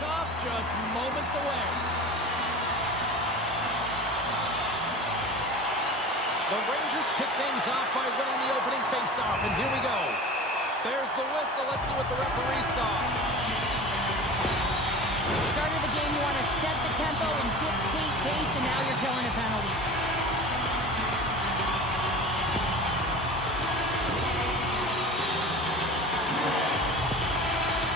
face-off just moments away. The Rangers kick things off by winning the opening face-off, and here we go. There's the whistle. Let's see what the referee saw. Start of the game, you want to set the tempo and dictate pace, and now you're killing a penalty.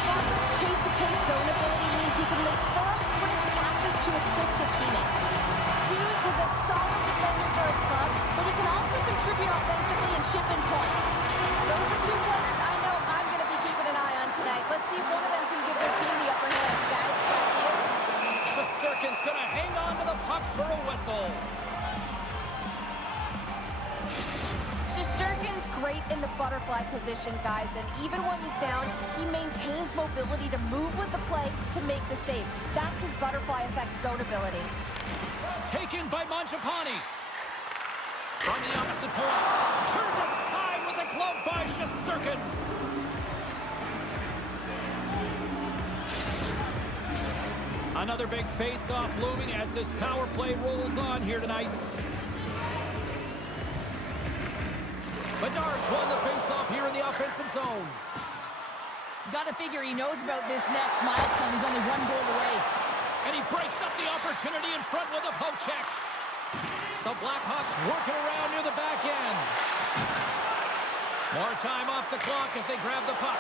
Fox's tape-to-tape zone ability means he can make firm, crisp passes to assist his teammates. Hughes is a solid defender for his club, but he can also contribute offensively and chip in points. Those are two players I know I'm going to be keeping an eye on tonight. Let's see if one of them can give their team the upper hand. Guys, back to you. Shesterkin's going to hang on to the puck for a whistle. Shesterkin's great in the butterfly position, guys, and even when he's down, he maintains mobility to move with the play to make the save. That's his butterfly effect zone ability. Taken by Mangiapane. From the opposite point. Turned aside with a glove by Shesterkin. Another big face-off looming as this power play rolls on here tonight. Bedard's won the face-off here in the offensive zone. Got to figure he knows about this next milestone. He's only one goal away. And he breaks up the opportunity in front with a poke check. The Blackhawks working around near the back end. More time off the clock as they grab the puck.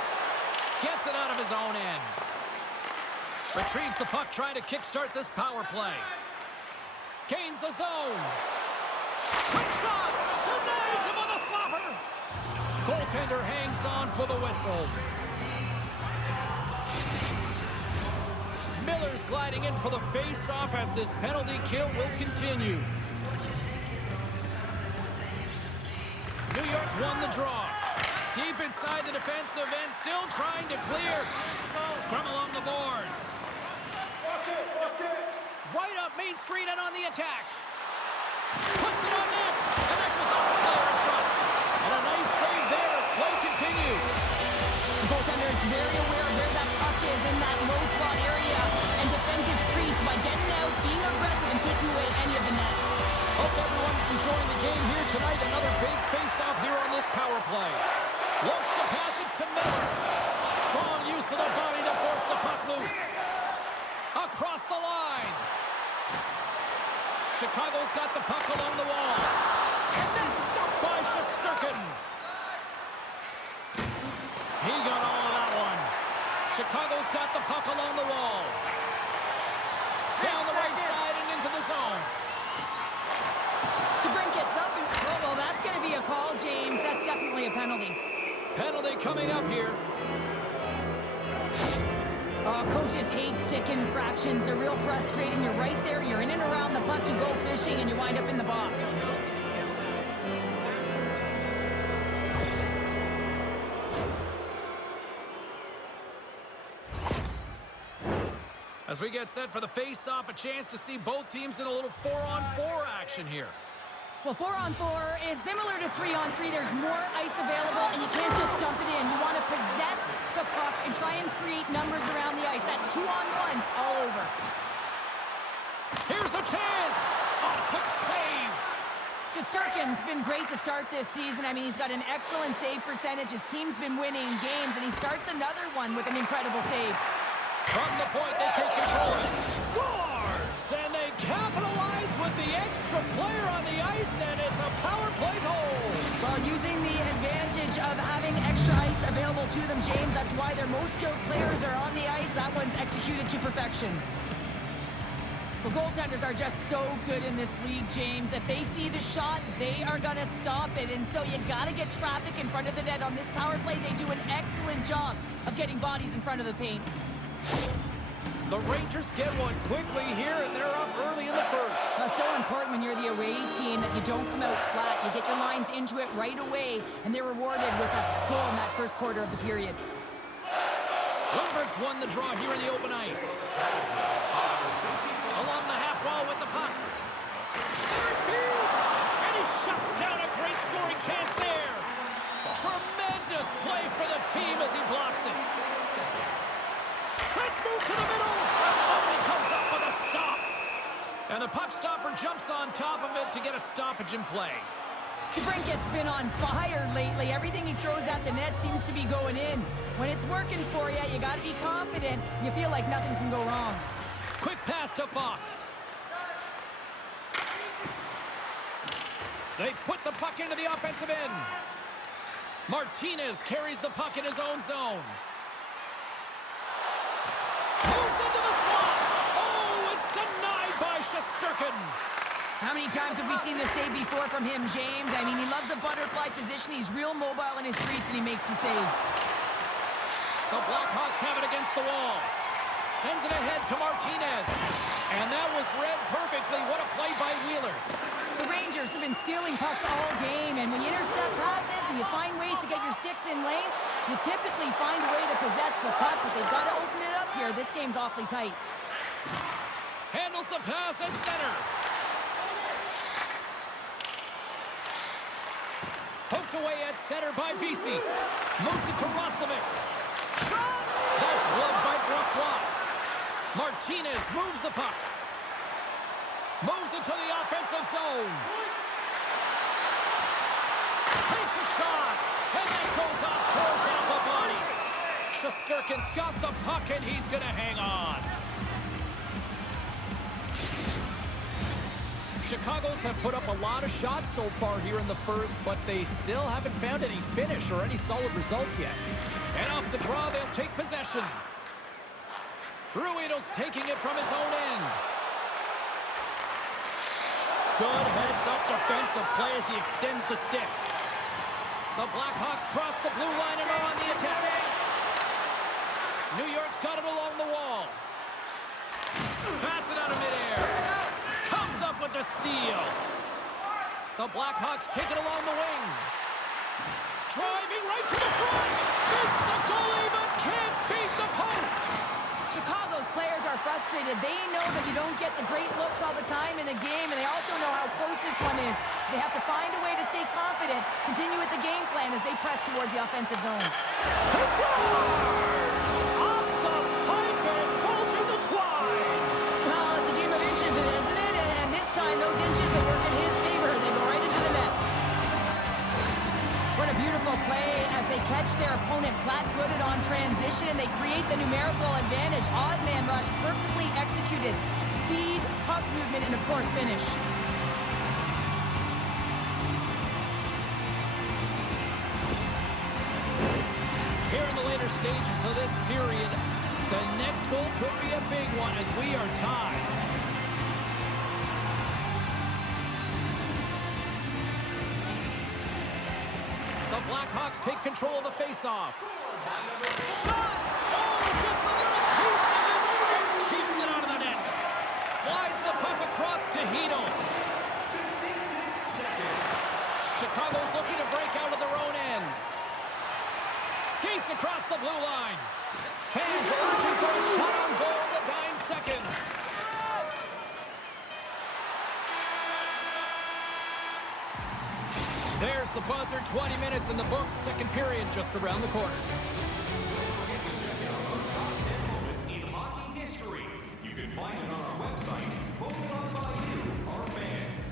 Gets it out of his own end. Retrieves the puck, trying to kickstart this power play. Gains the zone. Quick shot! Denies him on the slapper! Goaltender hangs on for the whistle. Miller's gliding in for the face-off as this penalty kill will continue. New York's won the draw. Deep inside the defensive end, still trying to clear. Scrum along the boards. Right up Main Street and on the attack. Puts it on net, and that goes off the player in front. And a nice save there as play continues. The goaltender is very aware of where that puck is in that low slot area and defends his crease by getting out, being aggressive, and taking away any of the net. Hope everyone's enjoying the game here tonight. Another big face-off here on this power play. Looks to pass it to Miller. Strong use of the body to force the puck loose. Across the line. Chicago's got the puck along the wall. And that's stopped by Shesterkin. He got all of that one. Chicago's got the puck along the wall. Down the right side and into the zone. DeBrink gets up and... Oh, well, that's going to be a call, James. That's definitely a penalty. Penalty coming up here. Oh, coaches hate stick infractions. They're real frustrating. You're right there. You're in and around the puck. You go fishing, and you wind up in the box. As we get set for the face-off, a chance to see both teams in a little 4-on-4 action here. Well, 4-on-4 is similar to 3-on-3. There's more ice available, and you can't just dump it in. You want to possess the puck and try and create numbers around the ice. That's 2-on-1s all over. Here's a chance! A quick save! Shesterkin's been great to start this season. I mean, he's got an excellent save percentage. His team's been winning games, and he starts another one with an incredible save. From the point, they take control. Scores! And they capitalize with the extra player on the ice, and it's a power play goal. Well, using the advantage of having extra ice available to them, James, that's why their most skilled players are on the ice. That one's executed to perfection. Well, goaltenders are just so good in this league, James, that they see the shot, they are going to stop it. And so you got to get traffic in front of the net. On this power play, they do an excellent job of getting bodies in front of the paint. The Rangers get one quickly here, and they're up early in the first. That's so important when you're the away team that you don't come out flat. You get your lines into it right away, and they're rewarded with a goal in that first quarter of the period. Lundberg's won the draw here in the open ice. Along the half wall with the puck. Third field, and he shuts down a great scoring chance there. Tremendous play for the team as he blocks it. Let's move to the middle. the puck stopper jumps on top of it to get a stoppage in play. DeBrincat's been on fire lately. Everything he throws at the net seems to be going in. When it's working for you, you got to be confident. You feel like nothing can go wrong. Quick pass to Fox. They put the puck into the offensive end. Martinez carries the puck in his own zone. Moves into the slot. Oh, it's denied by Shesterkin. How many times have we seen this save before from him, James? I mean, he loves the butterfly position. He's real mobile in his crease, and he makes the save. The Blackhawks have it against the wall. Sends it ahead to Martinez. And that was read perfectly. What a play by Wheeler. The Rangers have been stealing pucks all game, and when you intercept passes and you find ways to get your sticks in lanes, you typically find a way to possess the puck, but they've got to open it up here. This game's awfully tight. Handles the pass at center. Poked away at center by Vesey. Moves it to Roslovic. Shot! That's won by Brossoit. Martinez moves the puck. Moves it to the offensive zone. Takes a shot. And that goes off course off a body. Shesterkin's got the puck and he's going to hang on. Chicago's have put up a lot of shots so far here in the first, but they still haven't found any finish or any solid results yet. And off the draw, they'll take possession. Ruido's taking it from his own end. Good heads-up defensive play as he extends the stick. The Blackhawks cross the blue line and are on the attack. New York's got it along the wall. Bats it out of midair. Comes up with the steal. The Blackhawks take it along the wing. Driving right to the front. Beats the goalie, but can't beat the post. Chicago's players are frustrated. They know that you don't get the great looks all the time in the game, and they also know how close this one is. They have to find a way to stay confident, continue with the game plan as they press towards the offensive zone. He scores! Off the pipe and bulging the twine. Well, it's a game of inches, isn't it? And this time, those inches, they work in his favor. They go right into the net. What a beautiful play as they catch their opponent flat-footed on transition, and they create the numerical advantage. Odd man rush, perfectly executed. Speed, puck movement, and of course, finish. Here in the later stages of this period, the next goal could be a big one as we are tied. The Blackhawks take control of the face-off. Shot! Oh, gets a little piece of it and keeps it out of the net. Slides the puck across to Hito. Chicago's looking to break out of their own end. Skates across the blue line. Fans are urging for a shot on goal in the 9 seconds. There's the buzzer. 20 minutes in the books. Second period just around the corner. In hockey history, you can find it on our website, voted on by you, our fans.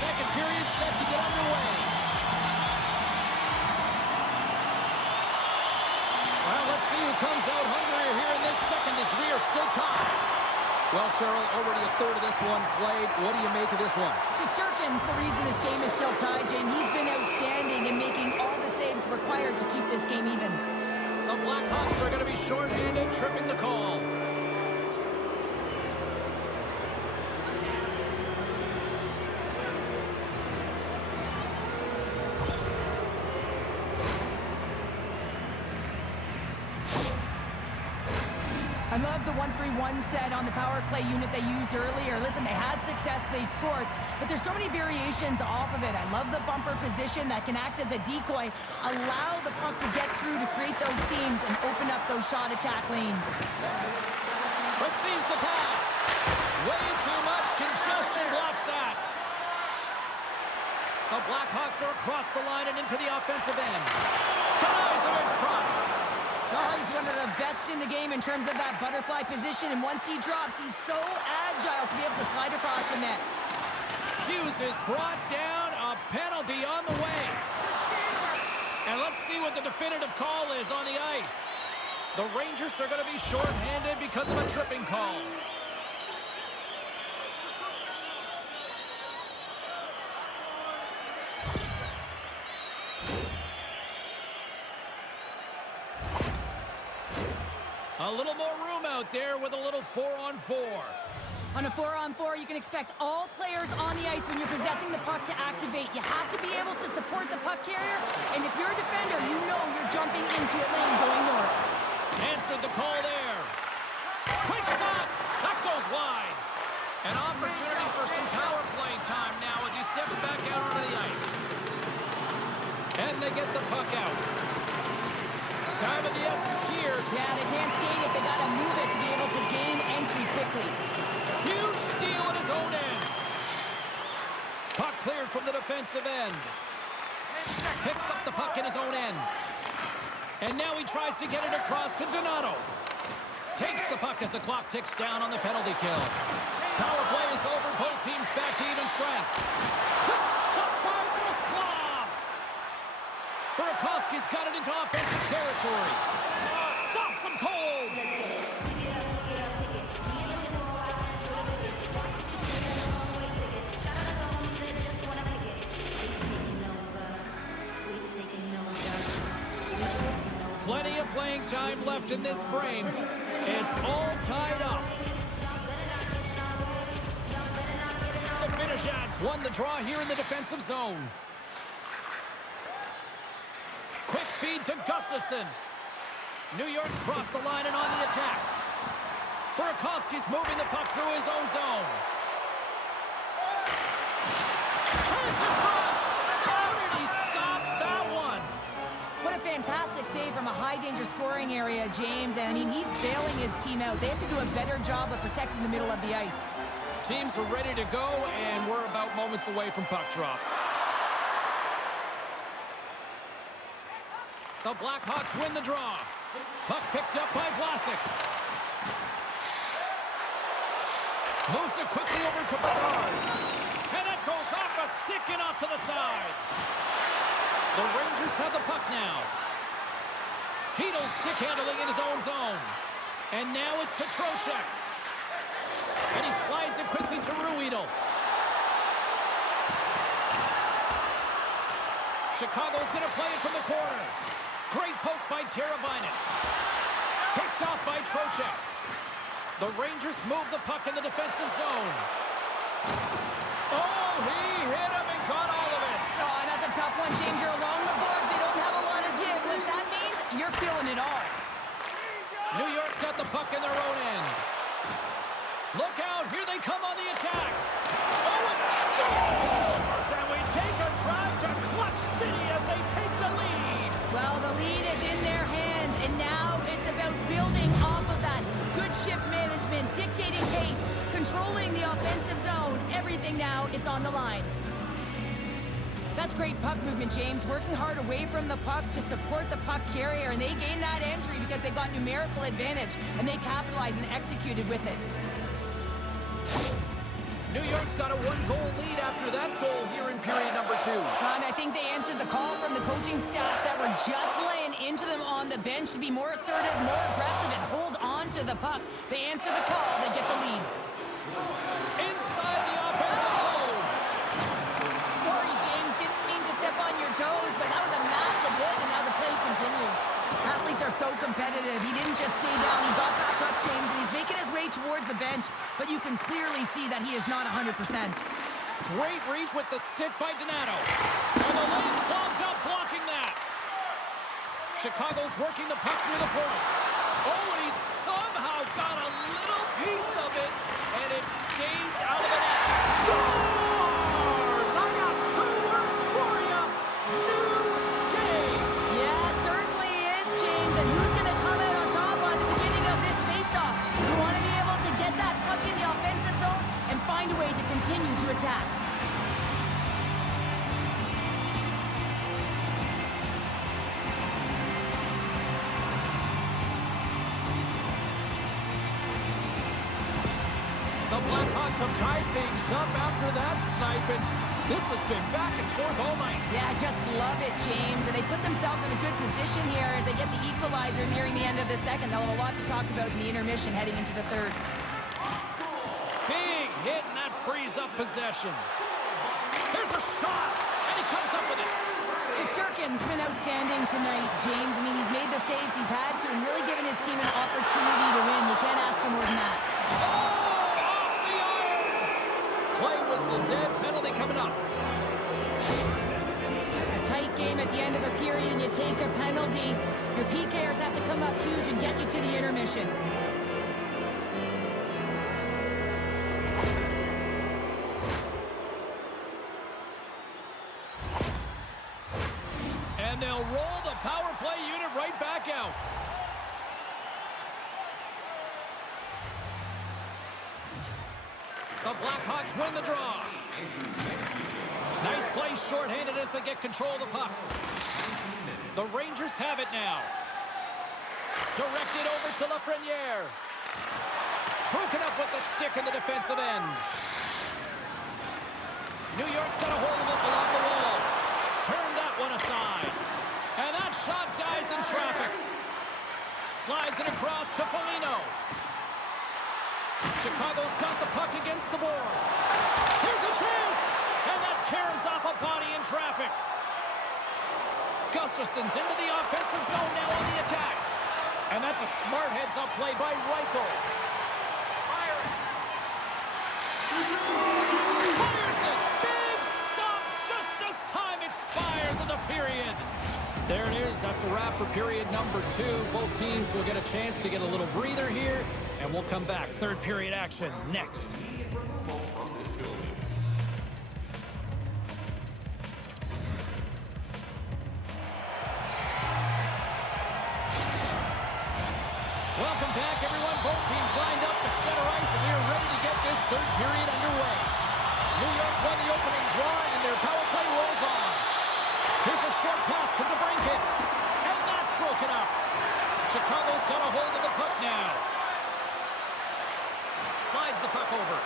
Second period set to get underway. Well, let's see who comes out hungrier here in this second as we are still tied. Well, Cheryl, already a third of this one played. What do you make of this one? Shesterkin's the reason this game is still tied, Jane. He's been outstanding in making all the saves required to keep this game even. The Blackhawks are going to be shorthanded, tripping the call. I love the 1-3-1 set on the power play unit they used earlier. Listen, they had success, they scored, but there's so many variations off of it. I love the bumper position that can act as a decoy, allow the puck to get through to create those seams and open up those shot attack lanes. Receives the pass. Way too much congestion blocks that. The Blackhawks are across the line and into the offensive end. Denies him in front. Oh, he's one one of the best in the game in terms of that butterfly position, and once he drops, he's so agile to be able to slide across the net. Hughes is brought down. A penalty on the way. And let's see what the definitive call is on the ice. The Rangers are going to be shorthanded because of a tripping call. A little more room out there with a little 4-on-4. On a 4-on-4, you can expect all players on the ice when you're possessing the puck to activate. You have to be able to support the puck carrier, and if you're a defender, you know you're jumping into a lane going north. Answered the call there. Quick shot! That goes wide. An opportunity for some power play time now as he steps back out onto the ice. And they get the puck out. Time of the essence here. Yeah, they can't skate it. They got to move it to be able to gain entry quickly. Huge steal at his own end. Puck cleared from the defensive end. Picks up the puck in his own end. And now he tries to get it across to Donato. Takes the puck as the clock ticks down on the penalty kill. Power play is over. Both teams back to even strength. Quick stop by Brossoit. Burakovsky's got it into offensive territory. Stops him cold. Plenty of playing time left in this frame. It's all tied up. Sabinajad's won the draw here in the defensive zone. Quick feed to Gustafsson. New York's crossed the line and on the attack. Burakovsky's moving the puck through his own zone. Chance in front! How did he stop that one? What a fantastic save from a high-danger scoring area, James. And, I mean, he's bailing his team out. They have to do a better job of protecting the middle of the ice. Teams are ready to go, and we're about moments away from puck drop. The Blackhawks win the draw. Puck picked up by Vlasic. Moves it quickly over to Bedard. And that goes off a stick and off to the side. The Rangers have the puck now. Heedle's stick handling in his own zone. And now it's to Trocheck. And he slides it quickly to Ruedel. Chicago's going to play it from the corner. Great poke by Teravainen. Picked off by Trocheck. The Rangers move the puck in the defensive zone. Oh, he hit him and got all of it. Oh, and that's a tough one, James. You're along the boards. They don't have a lot of give. What that means, you're feeling it all. New York's got the puck in their own end. Look out. Here they come on the attack. Oh, it's scores! And we take a drive to Clutch City as they take the lead. Well, the lead is in their hands, and now it's about building off of that. Good shift management, dictating pace, controlling the offensive zone. Everything now, it's on the line. That's great puck movement, James. Working hard away from the puck to support the puck carrier, and they gained that entry because they got numerical advantage, and they capitalized and executed with it. New York's got a one-goal lead after that goal here in period number 2. And I think they answered the call from the coaching staff that were just laying into them on the bench to be more assertive, more aggressive, and hold on to the puck. They answer the call, they get the lead. Inside the offensive zone. Sorry, James, didn't mean to step on your toes, but that was a massive hit, and now the play continues. Athletes are so competitive. He didn't just stay down. He got back up, James, and he's making his way towards the bench, but you can clearly see that he is not 100%. Great reach with the stick by Donato. And the lane's clogged up, blocking that. Chicago's working the puck near the point. Oh, and he somehow got a little piece of it, and it stays out of the net. Scores! I got 2 words for you. New game. Yeah, it certainly is, James. And who's going to come out on top on the beginning of this faceoff? You want to be able to get that puck in the offensive zone and find a way to continue to attack. Blackhawks have tied things up after that snipe, and this has been back and forth all night. Yeah, just love it, James. And they put themselves in a good position here as they get the equalizer nearing the end of the second. They'll have a lot to talk about in the intermission heading into the third. Big hit, and that frees up possession. There's a shot, and he comes up with it. Shesterkin's been outstanding tonight, James. I mean, he's made the saves he's had to and really given his team an opportunity to win. You can't ask for more than that. Oh, off the iron! Play whistle dead, penalty coming up. A tight game at the end of a period and you take a penalty. Your PKers have to come up huge and get you to the intermission. And they'll roll the power play unit right back out. The Blackhawks win the draw. Nice play shorthanded as they get control of the puck. The Rangers have it now. Directed over to Lafreniere. Broken up with the stick in the defensive end. New York's got a hold of it along the wall. Turn that one aside. And that shot dies in traffic. Slides it across to Foligno. Chicago's got the puck against the boards. Here's a chance. And that caroms off a body in traffic. Gustafson's into the offensive zone now on the attack. And that's a smart heads-up play by Reichel. Fires it. Big stop just as time expires in the period. There it is. That's a wrap for period number 2. Both teams will get a chance to get a little breather here, and we'll come back. Third period action next. Welcome back, everyone. Both teams lined up at center ice, and we are ready to get this third period underway. New York's won the opening draw, and their power play rolls on. Here's a short pass to DeBrincat, and that's broken up. Chicago's got a hold of the puck now. Slides the puck over.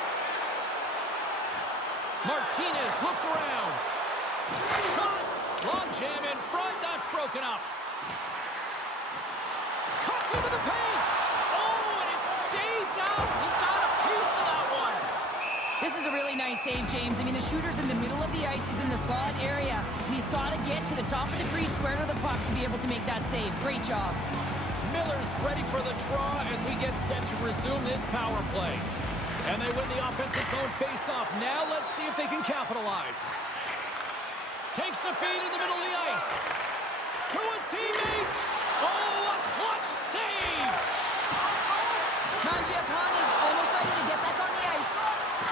Martinez looks around. Shot. Long jam in front. That's broken up. Cuts into the paint. Oh, and it stays out. He got a piece of that one. This is a really nice save, James. I mean, the shooter's in the middle of the ice. He's in the slot area. And he's got to get to the top of the crease square to the puck to be able to make that save. Great job. Miller's ready for the draw as we get set to resume this power play. And they win the offensive zone face-off. Now let's see if they can capitalize. Takes the feed in the middle of the ice. To his teammate. Oh, a clutch save. Mangiapane's almost ready to get back on the ice.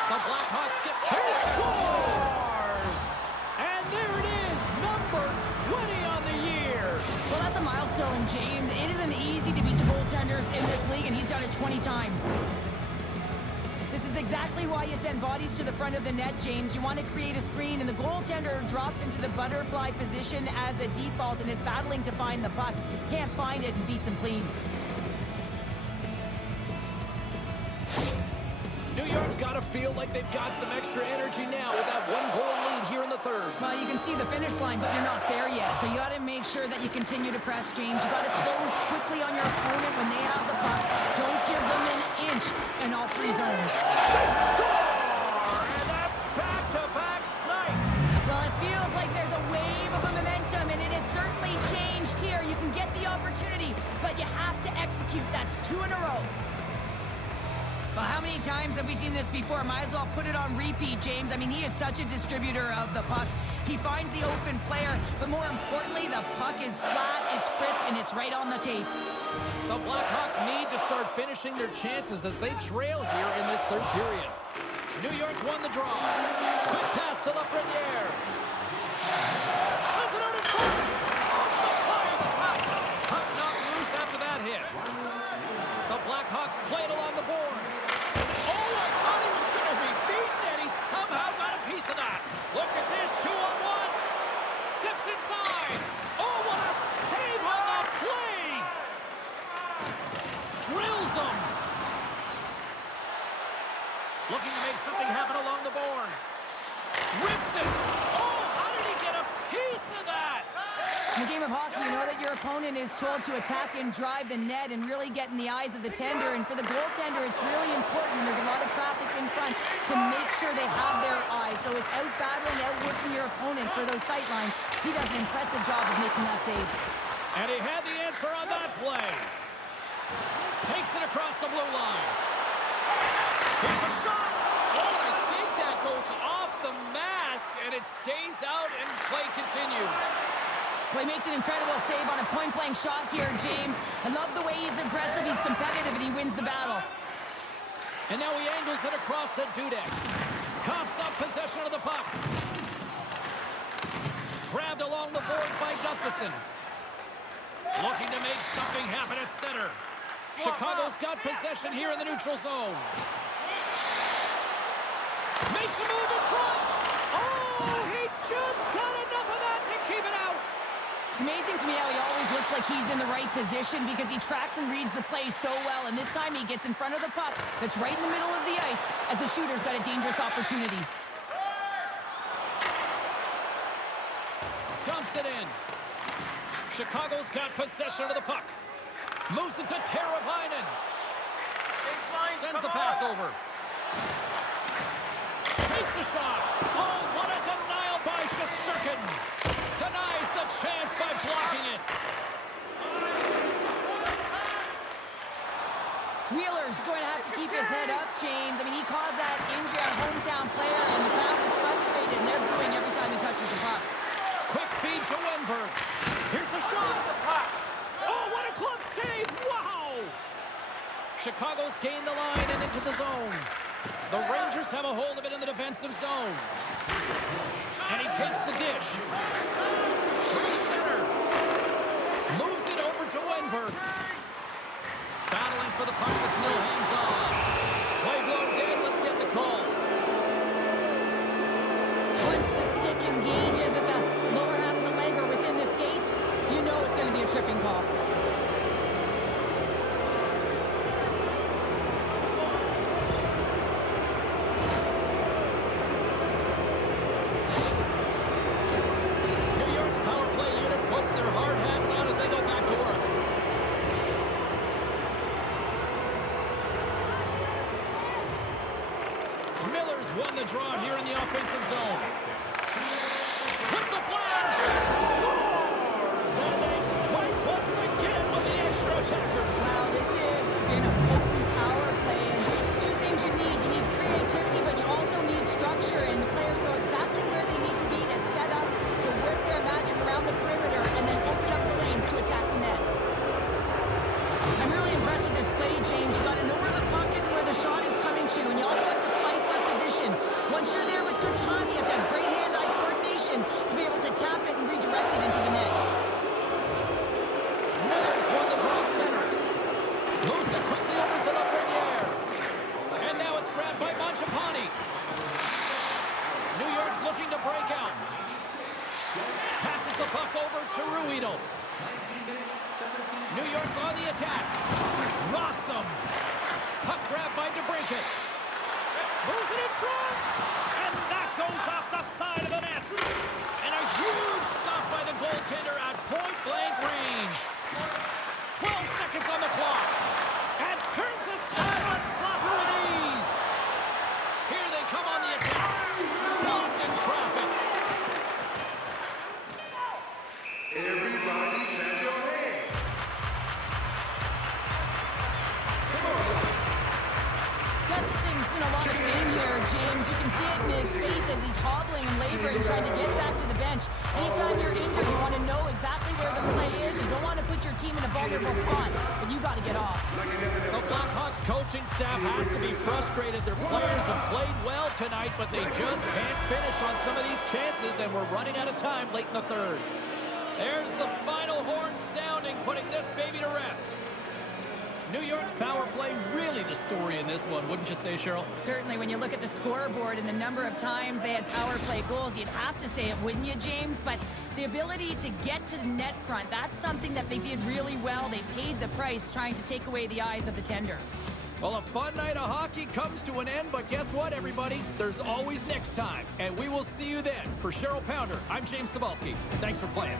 The Blackhawks get... He scores! And there it is, number 20 on the year. Well, that's a milestone, James. It isn't easy to beat the goaltenders in this league, and he's done it 20 times. This is exactly why you send bodies to the front of the net, James. You want to create a screen, and the goaltender drops into the butterfly position as a default and is battling to find the puck. Can't find it and beats him clean. New York's got to feel like they've got some extra energy now with that one-goal lead here in the third. Well, you can see the finish line, but you're not there yet. So you got to make sure that you continue to press, James. You got to close quickly on your opponent when they have the puck. Don't give them an inch in all three zones. They score! And that's back-to-back snipes. Well, it feels like there's a wave of momentum, and it has certainly changed here. You can get the opportunity, but you have to execute. That's 2 in a row. Well, how many times have we seen this before? Might as well put it on repeat, James. I mean, he is such a distributor of the puck. He finds the open player, but more importantly, the puck is flat, it's crisp, and it's right on the tape. The Blackhawks need to start finishing their chances as they trail here in this third period. New York's won the draw. Quick pass to Lafreniere. Sends it out in front. Off the pipe. Puck knocked loose after that hit. The Blackhawks play it along the boards. Oh, I thought he was going to be beaten, and he somehow got a piece of that. Look at this, 2-on-1. Steps inside. Oh, what a save on the play. Drills them. Looking to make something happen along the boards. Rips it. Oh, how did he get a piece of that? In the game of hockey, you know that your opponent is told to attack and drive the net and really get in the eyes of the tender. And for the goaltender, it's really important. There's a lot of traffic in front to make sure they have their eyes. So it's out-battling, outworking your opponent for those sight lines. He does an impressive job of making that save. And he had the answer on that play. Takes it across the blue line. Here's a shot. Oh, I think that goes off the mask, and it stays out, and play continues. Well, he makes an incredible save on a point-blank shot here, James. I love the way he's aggressive, he's competitive, and he wins the battle. And now he angles it across to Dudek. Coughs up possession of the puck. Grabbed along the board by Gustafsson. Looking to make something happen at center. Chicago's got possession here in the neutral zone. Makes a move in front. Oh, he just got enough of that to keep it out. It's amazing to me how he always looks like he's in the right position because he tracks and reads the play so well. And this time he gets in front of the puck that's right in the middle of the ice as the shooter's got a dangerous opportunity. Dumps it in. Chicago's got possession of the puck. Moves it to Teravainen. Sends the pass over. Takes the shot. Oh, what a denial by Shesterkin. Denies the chance by blocking it. Wheeler's going to have to keep his head up, James. I mean, he caused that injury on a hometown player, and the crowd is frustrated, and they're booing every time he touches the puck. Quick feed to Wenberg. Here's a shot. Oh, what a glove save. Wow. Chicago's gained the line and into the zone. The Rangers have a hold of it in the defensive zone. And he takes the dish. Through center. Moves it over to Wenberg. Battling for the puck, but still hangs on. Play blown dead. Let's get the call. Once the stick engages at the lower half of the leg or within the skates, you know it's going to be a tripping call. New York's power play unit puts their hard hats on as they go back to work. Miller's won the draw here in the offensive zone. With the blast! Scores! And they strike once again with the extra attacker. Wow, this has been a potent power play. And two things you need. You need creativity, but you also need structure. And the players know exactly where they need to be to set up, to work their magic around the perimeter, and then open up the lanes to attack the net. I'm really impressed with this play, James. You've got to know where the puck is and where the shot is coming to, and you also have to fight for position. Once you're there with good time, you have to have great hand-eye coordination to be able to tap it and redirect it into the net. Miller's won the draw at center. Moves it quickly over to Lafreniere. And now it's grabbed by Mangiapane. New York's looking to break out. Passes the puck over to Ruido. New York's on the attack. Rocks him. Puck grabbed by DeBrincat. Moves it in front. And that goes off the side of the net. And a huge stop by the goaltender at point-blank range. 12 seconds on the clock. And turns aside the slapper with ease. Here they come on the attack. Blocked in traffic. Everybody clap your hands. Gustafsson's in a lot of pain here, James. You can see it in his face as he's hobbling and laboring, trying to get back to the bench. Anytime you're injured, you want to know exactly where the play is. You don't want to put your team in a vulnerable spot, but you got to get off. The Blackhawks coaching staff has to be frustrated. Their players have played well tonight, but they just can't finish on some of these chances, and we're running out of time late in the third. There's the final horn sounding, putting this baby to rest. New York's power play really the story in this one, wouldn't you say, Cheryl? Certainly, when you look at the scoreboard and the number of times they had power play goals, you'd have to say it, wouldn't you, James? But the ability to get to the net front, that's something that they did really well. They paid the price trying to take away the eyes of the tender. Well, a fun night of hockey comes to an end, but guess what, everybody? There's always next time, and we will see you then. For Cheryl Pounder, I'm James Cebulski. Thanks for playing.